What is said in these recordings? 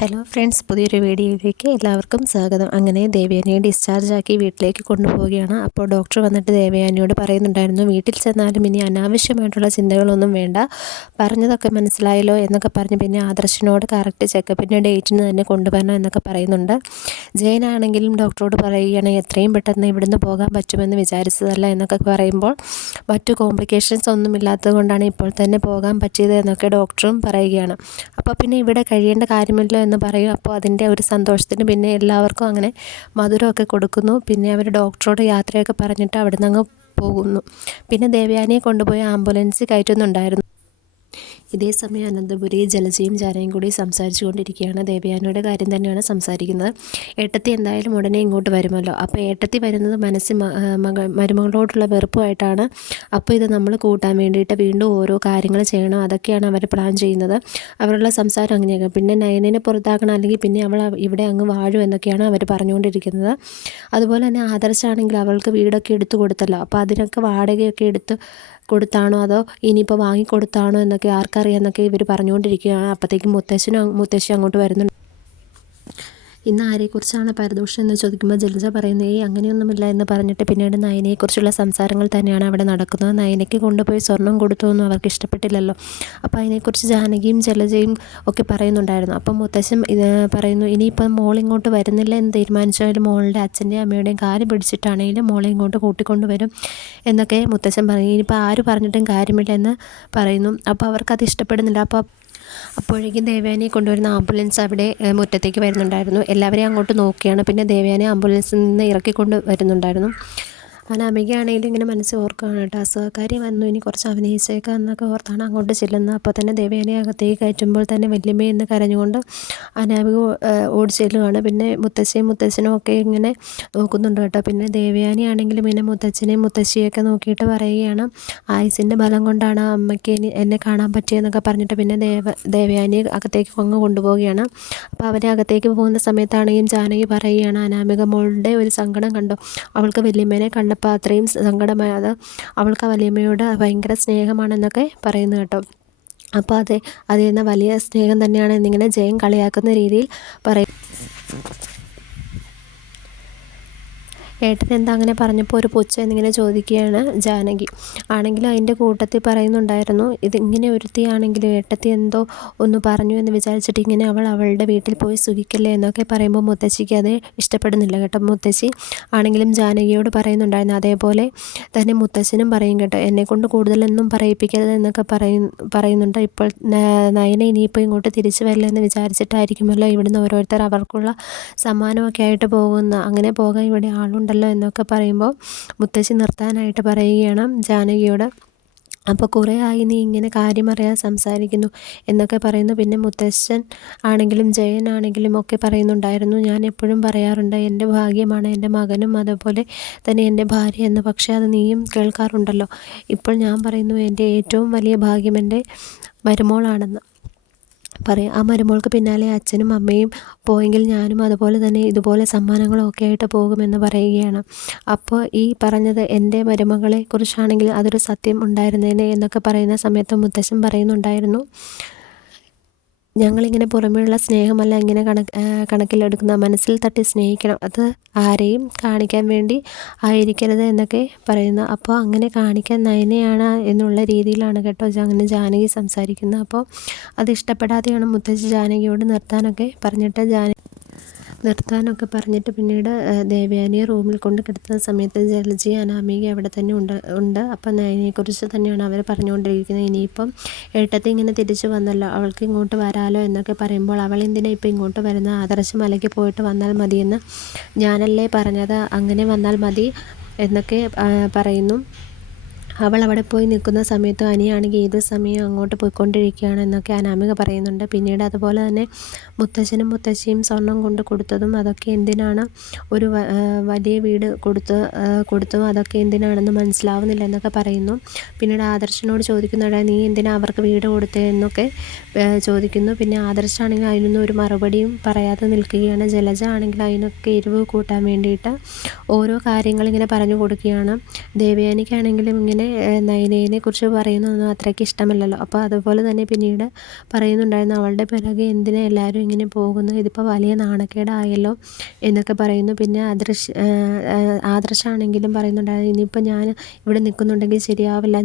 Hello friends, പുതിയൊരു വീഡിയോയിലേക്ക് എല്ലാവർക്കും സ്വാഗതം. അങ്ങനെ ദേവയാനിയെ ഡിസ്ചാർജ് ആക്കി വീട്ടിലേക്ക് കൊണ്ടുപോവുകയാണ്. അപ്പോൾ ഡോക്ടർ വന്നിട്ട് ദേവയാനിയോട് പറയുന്നുണ്ടായിരുന്നു, വീട്ടിൽ ചെന്നാലും ഇനി അനാവശ്യമായിട്ടുള്ള ചിന്തകളൊന്നും വേണ്ട, പറഞ്ഞതൊക്കെ മനസ്സിലായല്ലോ എന്നൊക്കെ പറഞ്ഞ് പിന്നെ ആദർശിനോട് കറക്റ്റ് ചെക്കപ്പിൻ്റെ ഡേറ്റിന് തന്നെ കൊണ്ടുവരണം എന്നൊക്കെ പറയുന്നുണ്ട്. ജയനാണെങ്കിലും ഡോക്ടറോട് പറയുകയാണ്, എത്രയും പെട്ടെന്ന് ഇവിടുന്ന് പോകാൻ പറ്റുമെന്ന് വിചാരിച്ചതല്ല എന്നൊക്കെ പറയുമ്പോൾ മറ്റു കോംപ്ലിക്കേഷൻസ് ഒന്നും ഇല്ലാത്തത് കൊണ്ടാണ് ഇപ്പോൾ തന്നെ പോകാൻ പറ്റിയത് എന്നൊക്കെ ഡോക്ടറും പറയുകയാണ്. അപ്പോൾ പിന്നെ ഇവിടെ കഴിയേണ്ട കാര്യമില്ല എന്ന് പറയും. അപ്പോൾ അതിൻ്റെ ഒരു സന്തോഷത്തിന് പിന്നെ എല്ലാവർക്കും അങ്ങനെ മധുരമൊക്കെ കൊടുക്കുന്നു. പിന്നെ അവർ ഡോക്ടറോട് യാത്രയൊക്കെ പറഞ്ഞിട്ട് അവിടെ നിന്ന് അങ്ങ് പോകുന്നു. പിന്നെ ദേവയാനിയെ കൊണ്ടുപോയി ആംബുലൻസ് കയറ്റുന്നുണ്ടായിരുന്നു. ഇതേ സമയം അനന്തപുരി ജലജയും ജാനയും കൂടി സംസാരിച്ചു കൊണ്ടിരിക്കുകയാണ്. ദേവയാനിയുടെ കാര്യം തന്നെയാണ് സംസാരിക്കുന്നത്. ഏട്ടത്തി എന്തായാലും ഉടനെ ഇങ്ങോട്ട് വരുമല്ലോ. അപ്പോൾ ഏട്ടത്തി വരുന്നത് മനസ്സിൽ മരുമകളോടുള്ള വെറുപ്പുമായിട്ടാണ്. അപ്പോൾ ഇത് നമ്മൾ കൂട്ടാൻ വേണ്ടിയിട്ട് വീണ്ടും ഓരോ കാര്യങ്ങൾ ചെയ്യണം, അതൊക്കെയാണ് അവർ പ്ലാൻ ചെയ്യുന്നത്. അവരുടെ സംസാരം അങ്ങനെയൊക്കെ. പിന്നെ നയനനെ പുറത്താക്കണം, അല്ലെങ്കിൽ പിന്നെ അവൾ ഇവിടെ അങ്ങ് വാഴും എന്നൊക്കെയാണ് അവർ പറഞ്ഞുകൊണ്ടിരിക്കുന്നത്. അതുപോലെ തന്നെ ആദർശാണെങ്കിൽ അവൾക്ക് വീടൊക്കെ എടുത്തു കൊടുത്തല്ലോ. അപ്പോൾ അതിനൊക്കെ വാടകയൊക്കെ എടുത്ത് കൊടുത്താണോ അതോ ഇനിയിപ്പോൾ വാങ്ങിക്കൊടുത്താണോ എന്നൊക്കെ ആർക്കറിയാം എന്നൊക്കെ ഇവർ പറഞ്ഞുകൊണ്ടിരിക്കുകയാണ്. അപ്പോഴത്തേക്കും മുത്തശ്ശി അങ്ങോട്ട് വരുന്നുണ്ട്. ഇന്ന് ആരെക്കുറിച്ചാണ് പരദൂഷണം എന്ന് ചോദിക്കുമ്പോൾ ജലജ പറയുന്നത്, അങ്ങനെയൊന്നുമില്ല എന്ന് പറഞ്ഞിട്ട് പിന്നീട് നയനയെക്കുറിച്ചുള്ള സംസാരങ്ങൾ തന്നെയാണ് അവിടെ നടക്കുന്നത്. നയനയ്ക്ക് കൊണ്ടുപോയി സ്വർണം കൊടുത്തൊന്നും അവർക്ക് ഇഷ്ടപ്പെട്ടില്ലല്ലോ. അപ്പോൾ അതിനെക്കുറിച്ച് ജാനകിയും ജലജയും ഒക്കെ പറയുന്നുണ്ടായിരുന്നു. അപ്പം മുത്തശ്ശൻ പറയുന്നു, ഇനിയിപ്പം മോളിങ്ങോട്ട് വരുന്നില്ല എന്ന് തീരുമാനിച്ചാലും മോളുടെ അച്ഛൻ്റെയും അമ്മയുടെയും കാല് പിടിച്ചിട്ടാണെങ്കിലും മോളെ ഇങ്ങോട്ട് കൂട്ടിക്കൊണ്ടുവരും എന്നൊക്കെ മുത്തശ്ശൻ പറയും. ഇനിയിപ്പോൾ ആര് പറഞ്ഞിട്ടും കാര്യമില്ല എന്ന് പറയുന്നു. അപ്പോൾ അവർക്കത് ഇഷ്ടപ്പെടുന്നില്ല. അപ്പോഴേക്കും ദേവയാനിയെ കൊണ്ടുവരുന്ന ആംബുലൻസ് അവിടെ മുറ്റത്തേക്ക് വരുന്നുണ്ടായിരുന്നു. എല്ലാവരെയും അങ്ങോട്ട് നോക്കിയാണ്. പിന്നെ ദേവയാനി ആംബുലൻസിൽ നിന്ന് ഇറക്കിക്കൊണ്ട് വരുന്നുണ്ടായിരുന്നു. അനാമികയാണെങ്കിലും ഇങ്ങനെ മനസ്സിൽ ഓർക്കുകയാണ് കേട്ടോ, അസുഖക്കാരി വന്നു, ഇനി കുറച്ച് അഭിനയിച്ചേക്കാം എന്നൊക്കെ ഓർത്താണ് അങ്ങോട്ട് ചെല്ലുന്നത്. അപ്പോൾ തന്നെ ദേവയാനി അകത്തേക്ക് കയറ്റുമ്പോൾ തന്നെ വല്യമ്മ എന്ന് കരഞ്ഞുകൊണ്ട് അനാമിക ഓടി ചെല്ലുകയാണ്. പിന്നെ മുത്തശ്ശനും ഒക്കെ ഇങ്ങനെ നോക്കുന്നുണ്ട് കേട്ടോ. പിന്നെ ദേവയാനി ആണെങ്കിലും പിന്നെ മുത്തച്ഛനെയും മുത്തശ്ശിയൊക്കെ നോക്കിയിട്ട് പറയുകയാണ്, ആയുസിൻ്റെ ബലം കൊണ്ടാണ് അമ്മയ്ക്ക് എന്നെ കാണാൻ പറ്റിയെന്നൊക്കെ പറഞ്ഞിട്ട് പിന്നെ ദേവയാനി അകത്തേക്ക് അങ്ങ് കൊണ്ടുപോവുകയാണ്. അപ്പോൾ അവരെ അകത്തേക്ക് പോകുന്ന സമയത്താണെങ്കിലും ജാനകി പറയുകയാണ്, അനാമിക മോളുടെ ഒരു സങ്കടം കണ്ടോ, അവൾക്ക് വല്യമ്മേനെ കണ്ടപ്പോൾ അത്രയും സങ്കടമായത്, അവൾക്ക് വല്യമ്മയോട് ഭയങ്കര സ്നേഹമാണെന്നൊക്കെ പറയുന്നു കേട്ടോ. അപ്പോൾ അതിൽ വലിയ സ്നേഹം തന്നെയാണ് എന്നിങ്ങനെ ജയൻ കളിയാക്കുന്ന രീതിയിൽ പറയും. ഏട്ടൻ എന്താ അങ്ങനെ പറഞ്ഞപ്പോൾ ഒരു പുച്ഛം എന്നിങ്ങനെ ചോദിക്കുകയാണ് ജാനകി. ആണെങ്കിലും അതിൻ്റെ കൂട്ടത്തിൽ പറയുന്നുണ്ടായിരുന്നു, ഇതിങ്ങനെ ഒരുത്തിയാണെങ്കിലും ഏട്ടത്തി എന്തോ ഒന്ന് പറഞ്ഞു എന്ന് വിചാരിച്ചിട്ട് ഇങ്ങനെ അവളുടെ വീട്ടിൽ പോയി സുഖിക്കല്ലേ എന്നൊക്കെ പറയുമ്പോൾ മുത്തശ്ശിക്ക് അത് ഇഷ്ടപ്പെടുന്നില്ല കേട്ടോ. മുത്തശ്ശി ആണെങ്കിലും ജാനകിയോട് പറയുന്നുണ്ടായിരുന്നു. അതേപോലെ തന്നെ മുത്തശ്ശനും പറയും കേട്ടോ, എന്നെക്കൊണ്ട് കൂടുതലൊന്നും പറയിപ്പിക്കരുത് എന്നൊക്കെ പറയുന്നുണ്ട്. ഇപ്പോൾ നയന ഇനിയിപ്പോൾ ഇങ്ങോട്ട് തിരിച്ചു വരില്ല എന്ന് വിചാരിച്ചിട്ടായിരിക്കുമല്ലോ ഇവിടുന്ന് ഓരോരുത്തർ അവർക്കുള്ള സമ്മാനമൊക്കെ ആയിട്ട് പോകുന്ന, അങ്ങനെ പോകാൻ ഇവിടെ ആളുണ്ടല്ലോ എന്നൊക്കെ പറയുമ്പോൾ മുത്തശ്ശി നിർത്താനായിട്ട് പറയുകയാണ് ജാനകിയോട്. അപ്പോൾ കുറേ ആയി നീ ഇങ്ങനെ കാര്യമറിയാൻ സംസാരിക്കുന്നു എന്നൊക്കെ പറയുന്നു. പിന്നെ മുത്തശ്ശൻ ആണെങ്കിലും ജയനാണെങ്കിലും ഒക്കെ പറയുന്നുണ്ടായിരുന്നു, ഞാൻ എപ്പോഴും പറയാറുണ്ട് എൻ്റെ ഭാഗ്യമാണ് എൻ്റെ മകനും അതുപോലെ തന്നെ എൻ്റെ ഭാര്യ എന്ന്, പക്ഷേ അത് നീയും കേൾക്കാറുണ്ടല്ലോ. ഇപ്പോൾ ഞാൻ പറയുന്നു, എൻ്റെ ഏറ്റവും വലിയ ഭാഗ്യം എൻ്റെ മരുമോളാണെന്ന് പറയും. ആ മരുമോൾക്ക് പിന്നാലെ അച്ഛനും അമ്മയും പോയെങ്കിൽ ഞാനും അതുപോലെ തന്നെ ഇതുപോലെ സമ്മാനങ്ങളൊക്കെ ആയിട്ട് പോകുമെന്ന് പറയുകയാണ്. അപ്പോൾ ഈ പറഞ്ഞത് എൻ്റെ മരുമകളെ കുറിച്ചാണെങ്കിൽ അതൊരു സത്യം ഉണ്ടായിരുന്നേനെ എന്നൊക്കെ പറയുന്ന സമയത്ത് മുത്തശ്ശൻ പറയുന്നുണ്ടായിരുന്നു, ഞങ്ങളിങ്ങനെ പുറമേയുള്ള സ്നേഹമല്ല ഇങ്ങനെ കണക്കിലെടുക്കുന്ന, മനസ്സിൽ തട്ടി സ്നേഹിക്കണം, അത് ആരെയും കാണിക്കാൻ വേണ്ടി ആയിരിക്കരുത് എന്നൊക്കെ പറയുന്നു. അപ്പോൾ അങ്ങനെ കാണിക്കാൻ നയനയാണ് എന്നുള്ള രീതിയിലാണ് കേട്ടോ അങ്ങനെ ജാനകി സംസാരിക്കുന്നത്. അപ്പോൾ അത് ഇഷ്ടപ്പെടാതെയാണ് മുത്തശ്ശി ജാനകിയോട് നിർത്താനൊക്കെ പറഞ്ഞിട്ട് പിന്നീട് ദേവയാനിയെ റൂമിൽ കൊണ്ട് കിടത്തുന്ന സമയത്ത് ജലജി അനാമിക അവിടെ തന്നെ ഉണ്ട്. അപ്പം നയനയെക്കുറിച്ച് തന്നെയാണ് അവർ പറഞ്ഞുകൊണ്ടിരിക്കുന്നത്. ഇനിയിപ്പം ഏട്ടത്തി ഇങ്ങനെ തിരിച്ചു വന്നല്ലോ, അവൾക്ക് ഇങ്ങോട്ട് വരാലോ എന്നൊക്കെ പറയുമ്പോൾ അവൾ എന്തിനാ ഇപ്പം ഇങ്ങോട്ട് വരുന്നത്, ആദർശ് മലയ്ക്ക് പോയിട്ട് വന്നാൽ മതിയെന്ന് ഞാനല്ലേ പറഞ്ഞത്, അങ്ങനെ വന്നാൽ മതി എന്നൊക്കെ പറയുന്നു. അവൾ അവിടെ പോയി നിൽക്കുന്ന സമയത്ത് അനിയാണെങ്കിൽ ഏത് സമയം അങ്ങോട്ട് പോയിക്കൊണ്ടിരിക്കുകയാണ് എന്നൊക്കെ അനാമിക പറയുന്നുണ്ട്. പിന്നീട് അതുപോലെ തന്നെ മുത്തശ്ശനും മുത്തശ്ശിയും സ്വർണം കൊണ്ട് കൊടുത്തതും അതൊക്കെ എന്തിനാണ്, ഒരു വലിയ വീട് കൊടുത്തതും അതൊക്കെ എന്തിനാണെന്ന് മനസ്സിലാവുന്നില്ല എന്നൊക്കെ പറയുന്നു. പിന്നീട് ആദർശനോട് ചോദിക്കുന്നുണ്ട്, നീ എന്തിനാ അവർക്ക് വീട് കൊടുത്തതെന്നൊക്കെ ചോദിക്കുന്നു. പിന്നെ ആദർശാണെങ്കിൽ അതിനൊന്നും ഒരു മറുപടിയും പറയാതെ നിൽക്കുകയാണ്. ജലജ ആണെങ്കിൽ അതിനൊക്കെ എരിവ് കൂട്ടാൻ വേണ്ടിയിട്ട് ഓരോ കാര്യങ്ങളിങ്ങനെ പറഞ്ഞു കൊടുക്കുകയാണ്. ദേവയാനിക്കാണെങ്കിലും ഇങ്ങനെ നയനയെ കുറിച്ച് പറയുന്നതൊന്നും അത്രയ്ക്ക് ഇഷ്ടമല്ലല്ലോ. അപ്പോൾ അതുപോലെ തന്നെ പിന്നീട് പറയുന്നുണ്ടായിരുന്നു, അവളുടെ പിറകെ എന്തിനാ എല്ലാവരും ഇങ്ങനെ പോകുന്നു, ഇതിപ്പോൾ വലിയ നാണക്കേടായല്ലോ എന്നൊക്കെ പറയുന്നു. പിന്നെ ആദർശാണെങ്കിലും പറയുന്നുണ്ടായിരുന്നു, ഇനിയിപ്പോൾ ഞാൻ ഇവിടെ നിൽക്കുന്നുണ്ടെങ്കിൽ ശരിയാവില്ല,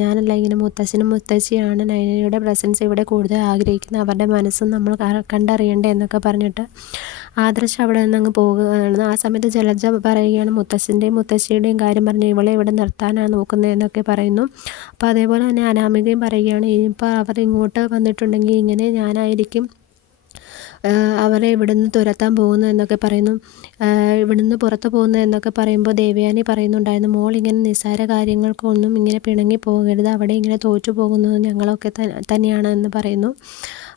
ഞാനല്ല ഇങ്ങനെ മുത്തശ്ശനും മുത്തശ്ശിയാണ് നയനയുടെ പ്രസൻസ് ഇവിടെ കൂടുതൽ ആഗ്രഹിക്കുന്നത്, അവരുടെ മനസ്സും നമ്മൾ കണ്ടറിയണ്ടേ എന്നൊക്കെ പറഞ്ഞിട്ട് ആദർശ് അവിടെ നിന്ന് അങ്ങ് പോകുകയാണ്. ആ സമയത്ത് ജലജ പറയുകയാണ്, മുത്തശ്ശൻ്റെയും മുത്തശ്ശിയുടെയും കാര്യം പറഞ്ഞ് ഇവളെ ഇവിടെ നിർത്താനാണ് നോക്കുന്നത് എന്നൊക്കെ പറയുന്നു. അപ്പോൾ അതേപോലെ തന്നെ അനാമികയും പറയുകയാണ്, ഇനിയിപ്പോൾ അവർ ഇങ്ങോട്ട് വന്നിട്ടുണ്ടെങ്കിൽ ഇങ്ങനെ ഞാനായിരിക്കും അവരെ ഇവിടുന്ന് തുരത്താൻ പോകുന്നു എന്നൊക്കെ പറയുന്നു. ഇവിടുന്ന് പുറത്ത് പോകുന്നു എന്നൊക്കെ പറയുമ്പോൾ ദേവയാനി പറയുന്നുണ്ടായിരുന്നു, മോൾ ഇങ്ങനെ നിസ്സാര കാര്യങ്ങൾക്കൊന്നും ഇങ്ങനെ പിണങ്ങി പോകരുത്, അവിടെ ഇങ്ങനെ തോറ്റു പോകുന്നത് ഞങ്ങളൊക്കെ തന്നെയാണ് എന്ന് പറയുന്നു.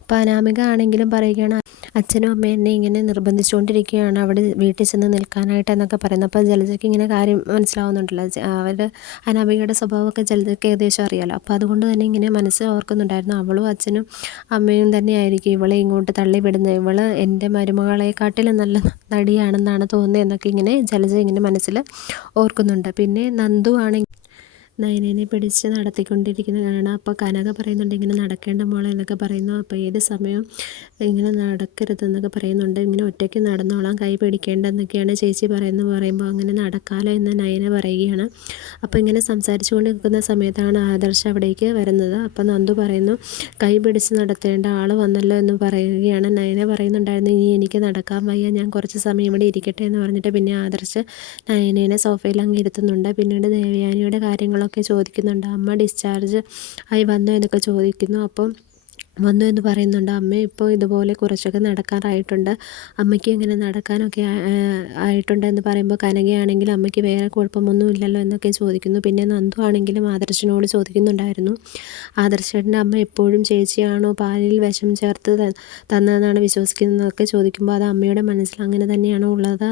അപ്പോൾ അനാമിക ആണെങ്കിലും പറയുകയാണ്, അച്ഛനും അമ്മയും എന്നെ ഇങ്ങനെ നിർബന്ധിച്ചുകൊണ്ടിരിക്കുകയാണ് അവിടെ വീട്ടിൽ ചെന്ന് നിൽക്കാനായിട്ട് എന്നൊക്കെ പറയുന്നു. അപ്പോൾ ജലജയ്ക്ക് ഇങ്ങനെ കാര്യം മനസ്സിലാവുന്നുണ്ടല്ലോ, അനാമികയുടെ സ്വഭാവമൊക്കെ ജലജയ്ക്ക് ഏകദേശം അറിയാമല്ലോ. അപ്പോൾ അതുകൊണ്ട് തന്നെ ഇങ്ങനെ മനസ്സ് ഓർക്കുന്നുണ്ടായിരുന്നു, അവളും അച്ഛനും അമ്മയും തന്നെയായിരിക്കും ഇവളെ ഇങ്ങോട്ട് തള്ളിവിടുന്നത്, ഇവള് എൻ്റെ മരുമകളെക്കാട്ടിലും നല്ല നടിയാണെന്നാണ് തോന്നുന്നത് എന്നൊക്കെ ഇങ്ങനെ ജലജ ഇങ്ങനെ മനസ്സിൽ ഓർക്കുന്നുണ്ട്. പിന്നെ നന്ദു ആണെങ്കിൽ നയനേനെ പിടിച്ച് നടത്തിക്കൊണ്ടിരിക്കുന്ന കാണാം. അപ്പോൾ കനക പറയുന്നുണ്ട്, ഇങ്ങനെ നടക്കേണ്ട മോളെ എന്നൊക്കെ പറയുന്നു. അപ്പോൾ ഏത് സമയവും ഇങ്ങനെ നടക്കരുതെന്നൊക്കെ പറയുന്നുണ്ട്, ഇങ്ങനെ ഒറ്റയ്ക്ക് നടന്നോളാം, കൈ പിടിക്കേണ്ടെന്നൊക്കെയാണ് ചേച്ചി പറയുമ്പോൾ അങ്ങനെ നടക്കാലോ എന്ന് നയന പറയുകയാണ്. അപ്പോൾ ഇങ്ങനെ സംസാരിച്ചു കൊണ്ട് നിൽക്കുന്ന സമയത്താണ് ആദർശ് അവിടേക്ക് വരുന്നത്. അപ്പോൾ നന്ദു പറയുന്നു, കൈ പിടിച്ച് നടത്തേണ്ട ആൾ വന്നല്ലോ എന്ന് പറയുകയാണ്. നയന പറയുന്നുണ്ടായിരുന്നു, ഇനി എനിക്ക് നടക്കാൻ വയ്യ, ഞാൻ കുറച്ച് സമയം ഇവിടെ ഇരിക്കട്ടെ എന്ന് പറഞ്ഞിട്ട് പിന്നെ ആദർശ് നയനേനെ സോഫയിൽ അങ്ങ് ഇരുത്തുന്നുണ്ട്. പിന്നീട് ദേവയാനിയുടെ കാര്യങ്ങളൊക്കെ ചോദിക്കുന്നുണ്ട്, അമ്മ ഡിസ്ചാർജ് ആയി വന്നോ എന്നൊക്കെ ചോദിക്കുന്നു. അപ്പം വന്നു എന്ന് പറയുന്നുണ്ട്, അമ്മ ഇപ്പോൾ ഇതുപോലെ കുറച്ചൊക്കെ നടക്കാറായിട്ടുണ്ട്, അമ്മയ്ക്ക് ഇങ്ങനെ നടക്കാനൊക്കെ ആയിട്ടുണ്ട് എന്ന് പറയുമ്പോൾ കനകയാണെങ്കിൽ അമ്മയ്ക്ക് വേറെ കുഴപ്പമൊന്നും ഇല്ലല്ലോ എന്നൊക്കെ ചോദിക്കുന്നു. പിന്നെ നന്ദു ആണെങ്കിലും ആദർശിനോട് ചോദിക്കുന്നുണ്ടായിരുന്നു, ആദർശേട്ടൻ്റെ അമ്മ എപ്പോഴും ചേച്ചിയാണോ പാലിൽ വിഷം ചേർത്ത് തന്നതെന്നാണ് വിശ്വസിക്കുന്നതൊക്കെ ചോദിക്കുമ്പോൾ അത് അമ്മയുടെ മനസ്സിൽ അങ്ങനെ തന്നെയാണോ ഉള്ളത്,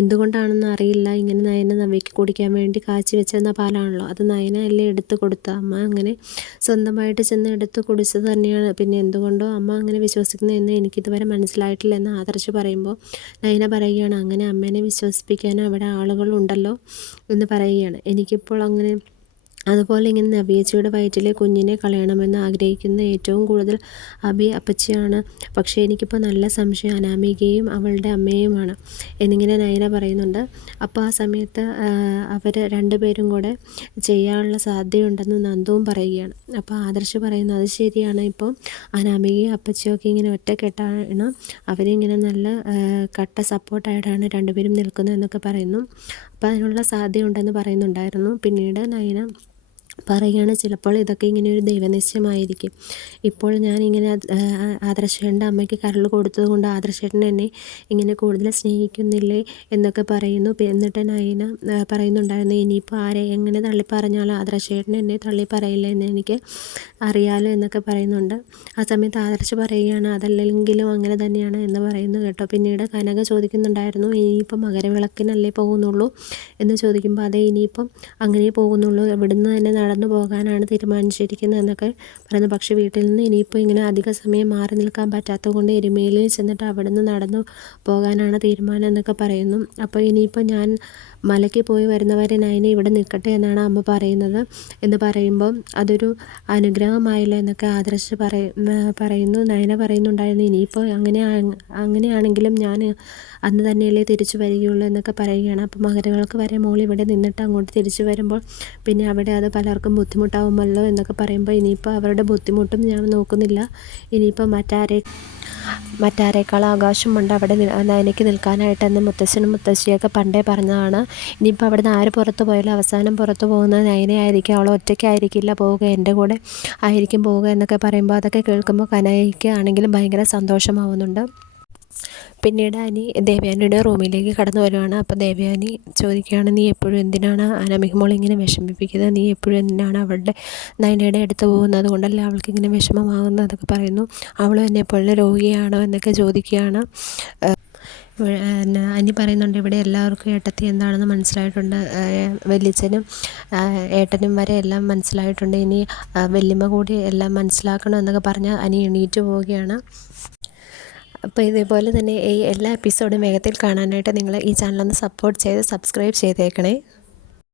എന്തുകൊണ്ടാണെന്ന് അറിയില്ല, ഇങ്ങനെ നയന നവ്യയ്ക്ക് കുടിക്കാൻ വേണ്ടി കാച്ചി വെച്ചിരുന്ന പാലാണല്ലോ, അത് നയന അല്ലേ എടുത്ത് കൊടുത്ത, അമ്മ അങ്ങനെ സ്വന്തമായിട്ട് ചെന്ന് എടുത്ത് കുടിച്ചത് തന്നെയാണ്, പിന്നെ എന്തുകൊണ്ടോ അമ്മ അങ്ങനെ വിശ്വസിക്കുന്നതെന്ന് എനിക്കിതുവരെ മനസ്സിലായിട്ടില്ല എന്ന് ആദർശ് പറയുമ്പോൾ നയന പറയുകയാണ്, അങ്ങനെ അമ്മേനെ വിശ്വസിപ്പിക്കാൻ അവിടെ ആളുകളുണ്ടല്ലോ എന്ന് പറയുകയാണ്. എനിക്കിപ്പോൾ അങ്ങനെ അതുപോലെ ഇങ്ങനെ നവ്യേച്ചിയുടെ വയറ്റിലെ കുഞ്ഞിനെ കളയണമെന്ന് ആഗ്രഹിക്കുന്ന ഏറ്റവും കൂടുതൽ അബി അപ്പച്ചിയാണ്, പക്ഷേ എനിക്കിപ്പോൾ നല്ല സംശയം അനാമികയും അവളുടെ അമ്മയുമാണ് എന്നിങ്ങനെ നയന പറയുന്നുണ്ട്. അപ്പോൾ ആ സമയത്ത് അവർ രണ്ടുപേരും കൂടെ ചെയ്യാനുള്ള സാധ്യതയുണ്ടെന്ന് നന്ദുവും പറയുകയാണ്. അപ്പോൾ ആദർശ് പറയുന്നു, അത് ശരിയാണ്, ഇപ്പോൾ അനാമികയും അപ്പച്ചിയൊക്കെ ഇങ്ങനെ ഒറ്റക്കെട്ടാണ്, അവരിങ്ങനെ നല്ല കട്ട സപ്പോർട്ടായിട്ടാണ് രണ്ടുപേരും നിൽക്കുന്നത് എന്നൊക്കെ പറയുന്നു. അപ്പോൾ അതിനുള്ള സാധ്യതയുണ്ടെന്ന് പറയുന്നുണ്ടായിരുന്നു. പിന്നീട് നയന പറയുകയാണ്, ചിലപ്പോൾ ഇതൊക്കെ ഇങ്ങനെ ഒരു ദൈവനിശ്ചയമായിരിക്കും, ഇപ്പോൾ ഞാനിങ്ങനെ ആദർശേട്ടൻ്റെ അമ്മയ്ക്ക് കരൾ കൊടുത്തത് കൊണ്ട് ആദർശേട്ടൻ എന്നെ ഇങ്ങനെ കൂടുതൽ സ്നേഹിക്കുന്നില്ലേ എന്നൊക്കെ പറയുന്നു. എന്നിട്ട് നയന പറയുന്നുണ്ടായിരുന്നു, ഇനിയിപ്പോൾ ആരെ എങ്ങനെ തള്ളിപ്പറഞ്ഞാലും ആദർശേട്ടൻ എന്നെ തള്ളിപ്പറയില്ല എന്ന് എനിക്ക് അറിയാലോ എന്നൊക്കെ പറയുന്നുണ്ട്. ആ സമയത്ത് ആദർശ് പറയുകയാണ്, അതല്ലെങ്കിലും അങ്ങനെ തന്നെയാണ് എന്ന് പറയുന്നു കേട്ടോ. പിന്നീട് കനക ചോദിക്കുന്നുണ്ടായിരുന്നു, ഇനിയിപ്പം മകരവിളക്കിനല്ലേ പോകുന്നുള്ളൂ എന്ന് ചോദിക്കുമ്പോൾ അതെ, ഇനിയിപ്പം അങ്ങനെ പോകുന്നുള്ളൂ, ഇവിടുന്ന് തന്നെ നടന്നു പോകാനാണ് തീരുമാനിച്ചിരിക്കുന്നത് എന്നൊക്കെ പറയുന്നു. പക്ഷേ വീട്ടിൽ നിന്ന് ഇനിയിപ്പോൾ ഇങ്ങനെ അധിക സമയം മാറി നിൽക്കാൻ പറ്റാത്തത് കൊണ്ട് എരുമേലിയിൽ ചെന്നിട്ട് അവിടെ നിന്ന് നടന്നു പോകാനാണ് തീരുമാനം എന്നൊക്കെ പറയുന്നു. അപ്പോൾ ഇനിയിപ്പോൾ ഞാൻ മലയ്ക്ക് പോയി വരുന്നവരെ നയന ഇവിടെ നിൽക്കട്ടെ എന്നാണ് അമ്മ പറയുന്നത് എന്ന് പറയുമ്പോൾ അതൊരു അനുഗ്രഹമായില്ല എന്നൊക്കെ ആദർശ് പറയുന്നു. നയന പറയുന്നുണ്ടായിരുന്നു, ഇനിയിപ്പോൾ അങ്ങനെയാണെങ്കിലും ഞാൻ അന്ന് തന്നെയല്ലേ തിരിച്ചു വരികയുള്ളൂ എന്നൊക്കെ പറയുകയാണ്. അപ്പോൾ മകരവിളക്ക് വരെ മോൾ ഇവിടെ നിന്നിട്ട് അങ്ങോട്ട് തിരിച്ചു വരുമ്പോൾ പിന്നെ അവിടെ അത് പലർക്കും ബുദ്ധിമുട്ടാവുമല്ലോ എന്നൊക്കെ പറയുമ്പോൾ ഇനിയിപ്പോൾ അവരുടെ ബുദ്ധിമുട്ടും ഞാൻ നോക്കുന്നില്ല, ഇനിയിപ്പോൾ മറ്റാരേക്കാൾ ആകാശമുണ്ട് അവിടെ നയനയ്ക്ക് നിൽക്കാനായിട്ടെന്ന് മുത്തശ്ശനും മുത്തശ്ശിയൊക്കെ പണ്ടേ പറഞ്ഞതാണ്. ഇനിയിപ്പോൾ അവിടെ നിന്ന് ആര് പുറത്ത് പോയാലും അവസാനം പുറത്ത് പോകുന്നത് നയനയായിരിക്കും, അവൾ ഒറ്റയ്ക്കായിരിക്കില്ല പോവുക, എൻ്റെ കൂടെ ആയിരിക്കും പോവുക എന്നൊക്കെ പറയുമ്പോൾ അതൊക്കെ കേൾക്കുമ്പോൾ കനയ്ക്ക് ആണെങ്കിലും ഭയങ്കര സന്തോഷമാവുന്നുണ്ട്. പിന്നീട് അനി ദേവയാനിയുടെ റൂമിലേക്ക് കടന്നു വരുവാണ്. അപ്പോൾ ദേവയാനി ചോദിക്കുകയാണ്, നീ എപ്പോഴും എന്തിനാണ് അനാമിക മോളെ ഇങ്ങനെ വിഷമിപ്പിക്കുന്നത്, നീ എപ്പോഴും എന്തിനാണ് അവളുടെ നയനയുടെ അടുത്ത് പോകുന്നത് കൊണ്ടല്ലേ അവൾക്ക് ഇങ്ങനെ വിഷമമാകുന്നത് എന്നൊക്കെ പറയുന്നു. അവൾ എന്നെപ്പോലെ രോഗിയാണോ എന്നൊക്കെ ചോദിക്കുകയാണ്. അനി പറയുന്നുണ്ട്, ഇവിടെ എല്ലാവർക്കും ഏട്ടത്തി എന്താണെന്ന് മനസ്സിലായിട്ടുണ്ട്, വല്യച്ഛനും ഏട്ടനും വരെ എല്ലാം മനസ്സിലായിട്ടുണ്ട്, ഇനി വല്യമ്മ കൂടി എല്ലാം മനസ്സിലാക്കണം എന്നൊക്കെ പറഞ്ഞ് അനി എണീറ്റ് പോവുകയാണ്. അപ്പോൾ ഇതേപോലെ തന്നെ ഈ എല്ലാ എപ്പിസോഡും വേഗത്തിൽ കാണാനായിട്ട് നിങ്ങൾ ഈ ചാനലൊന്ന് സപ്പോർട്ട് ചെയ്ത് സബ്സ്ക്രൈബ് ചെയ്തേക്കണേ.